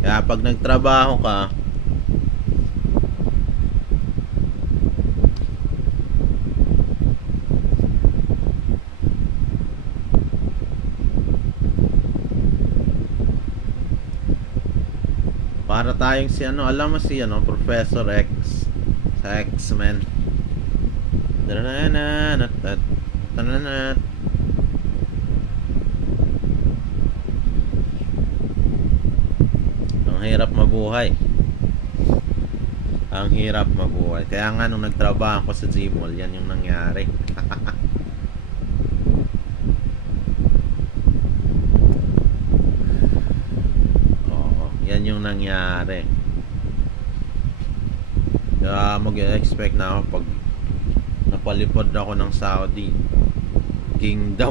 Kaya pag nagtrabaho ka, para tayong si ano, alam mo si ano, Professor X sa X-Men. Tananat, tananat. Ang hirap mabuhay. Ang hirap mabuhay. Kaya nga nung nagtrabaho ko sa Gmall, yan yung nangyari. Oo, yan yung nangyari. Kaya mag-expect na ako pag napalipod ako ng Saudi Kingdom.